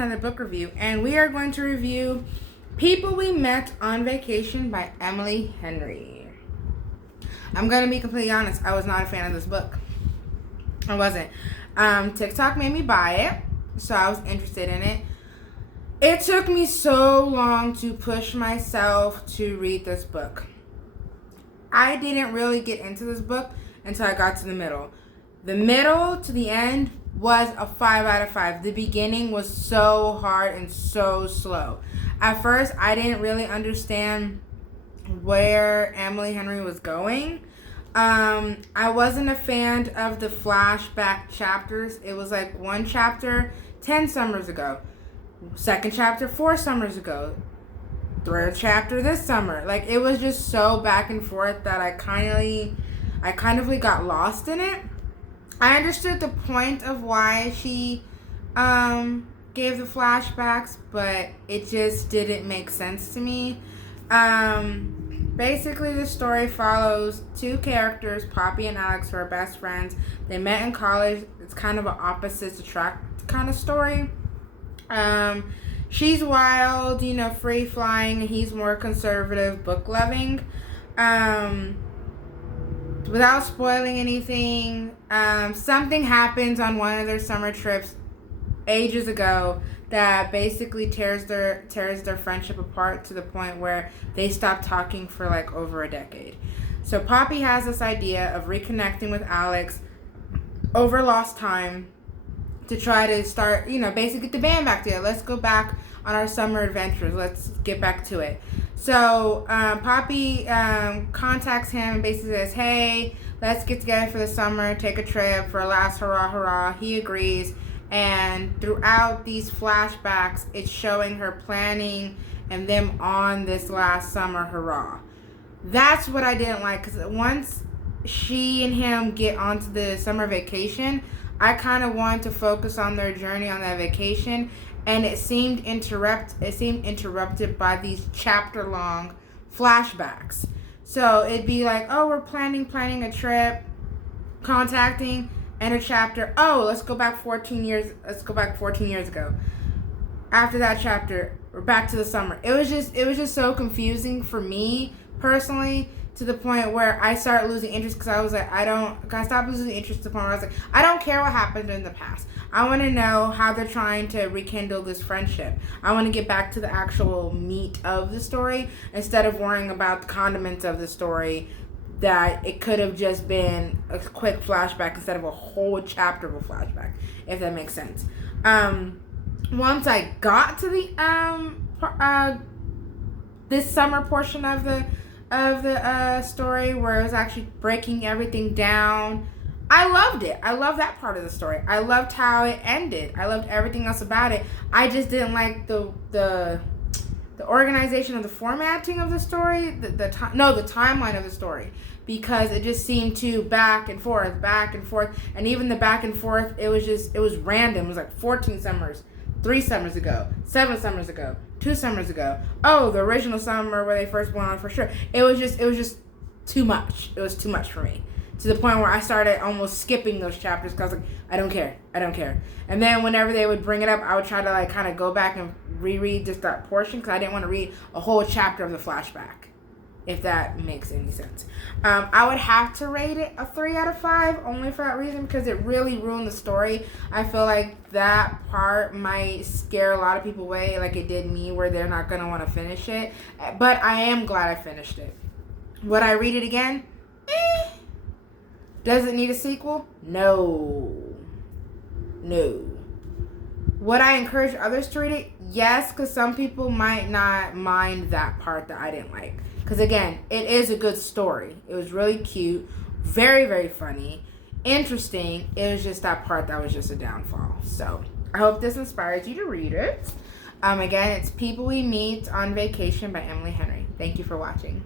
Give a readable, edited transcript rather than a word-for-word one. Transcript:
another book review, and we are going to review People We Met on Vacation by Emily Henry. I'm going to be completely honest, I was not a fan of this book. I wasn't. TikTok made me buy it, so I was interested in it. It took me so long to push myself to read this book. I didn't really get into this book until I got to the middle. The middle to the end was a 5 out of 5. The beginning was so hard and so slow. At first, I didn't really understand where Emily Henry was going. I wasn't a fan of the flashback chapters. It was like one chapter 10 summers ago, second chapter 4 summers ago, third chapter this summer. Like, it was just so back and forth that I kind of got lost in it. I understood the point of why she gave the flashbacks, but it just didn't make sense to me. Basically, the story follows two characters, Poppy and Alex, who are best friends. They met in college. It's kind of an opposites attract kind of story. She's wild, free flying, and he's more conservative, book loving. Without spoiling anything, something happens on one of their summer trips ages ago that basically tears their friendship apart to the point where they stop talking for like over a decade. So Poppy has this idea of reconnecting with Alex over lost time to try to start, basically get the band back together. Let's go back on our summer adventures. Let's get back to it. So Poppy contacts him and basically says, hey, let's get together for the summer, take a trip for a last hurrah, hurrah. He agrees. And throughout these flashbacks, it's showing her planning and them on this last summer hurrah. That's what I didn't like, because once she and him get onto the summer vacation, I kind of wanted to focus on their journey on that vacation, and it seemed interrupted by these chapter-long flashbacks. So it'd be like, oh, we're planning a trip, contacting, and a chapter. Oh, let's go back 14 years ago. After that chapter, we're back to the summer. It was just so confusing for me personally, to the point where I started losing interest, because I was like, I stopped losing interest to the point where I was like, I don't care what happened in the past. I want to know how they're trying to rekindle this friendship. I want to get back to the actual meat of the story instead of worrying about the condiments of the story, that it could have just been a quick flashback instead of a whole chapter of a flashback, if that makes sense. Once I got to the this summer portion of the story, where it was actually breaking everything down, I loved it. I loved that part of the story. I loved how it ended. I loved everything else about it. I just didn't like the organization of the formatting of the story, the timeline of the story, because it just seemed too back and forth, and even the back and forth, it was random. It was like 14 summers, 3 summers ago, 7 summers ago, 2 summers ago. Oh, the original summer where they first went on, for sure. It was just too much. It was too much for me, to the point where I started almost skipping those chapters, because I was like, I don't care. And then whenever they would bring it up, I would try to like kind of go back and reread just that portion, because I didn't want to read a whole chapter of the flashback, if that makes any sense. I would have to rate it a 3 out of 5, only for that reason, because it really ruined the story. I feel like that part might scare a lot of people away, like it did me, where they're not going to want to finish it. But I am glad I finished it. Would I read it again? Does it need a sequel? No. Would I encourage others to read it? Yes, because some people might not mind that part that I didn't like. Because again, it is a good story. It was really cute, very, very funny, interesting. It was just that part that was just a downfall. So I hope this inspires you to read it. Again, it's People We Meet on Vacation by Emily Henry. Thank you for watching.